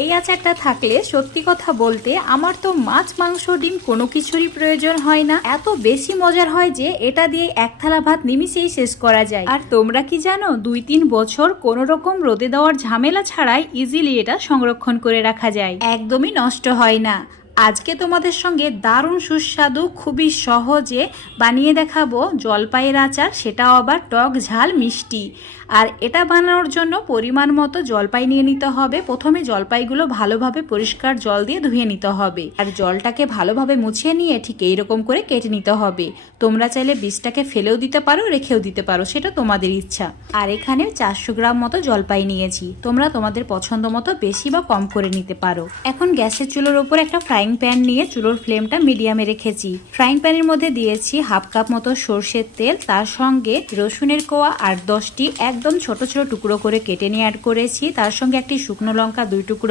এই আচারটা থাকলে সত্যি কথা বলতে আমার তো মাছ, মাংস, ডিম কোনো কিছুরই প্রয়োজন হয় না। এত বেশি মজার হয় যে এটা দিয়ে এক থালা ভাত নিমিশেই শেষ করা যায়। আর তোমরা কি জানো, দুই তিন বছর কোনো রকম রোদে দেওয়ার ঝামেলা ছাড়াই ইজিলি এটা সংরক্ষণ করে রাখা যায়। একদমই নষ্ট হয় না। আজকে তোমাদের সঙ্গে দারুণ সুস্বাদু, খুবই সহজে বানিয়ে দেখাবো জলপাইয়ের আচার, সেটাও আবার টক ঝাল, মিষ্টি। আর এটা বানানোর জন্য পরিমাণ মতো জলপাই নিয়ে নিতে হবে। প্রথমে জলপাইগুলো ভালোভাবে পরিষ্কার জল দিয়ে ধুয়ে নিতে হবে। আর জলটাকে ভালোভাবে মুছিয়ে নিয়ে ঠিক এইরকম করে কেটে নিতে হবে। তোমরা চাইলে বীজটাকে ফেলেও দিতে পারো, রেখেও দিতে পারো, সেটা তোমাদের ইচ্ছা। আর এখানে চারশো গ্রাম মতো জলপাই নিয়েছি। তোমরা তোমাদের পছন্দ মতো বেশি বা কম করে নিতে পারো। এখন গ্যাসের চুলোর উপর একটা ফ্রাইং প্যান নিয়ে চুলোর ফ্লেমটা মিডিয়ামে রেখেছি। ফ্রাইং প্যানের মধ্যে দিয়েছি হাফ কাপ মতো সর্ষের তেল, তার সঙ্গে রসুনের কোয়া আর দশটি একদম ছোট ছোট টুকরো করে কেটে নিয়ে অ্যাড করেছি। তার সঙ্গে একটি শুকনো লঙ্কা দুই টুকরো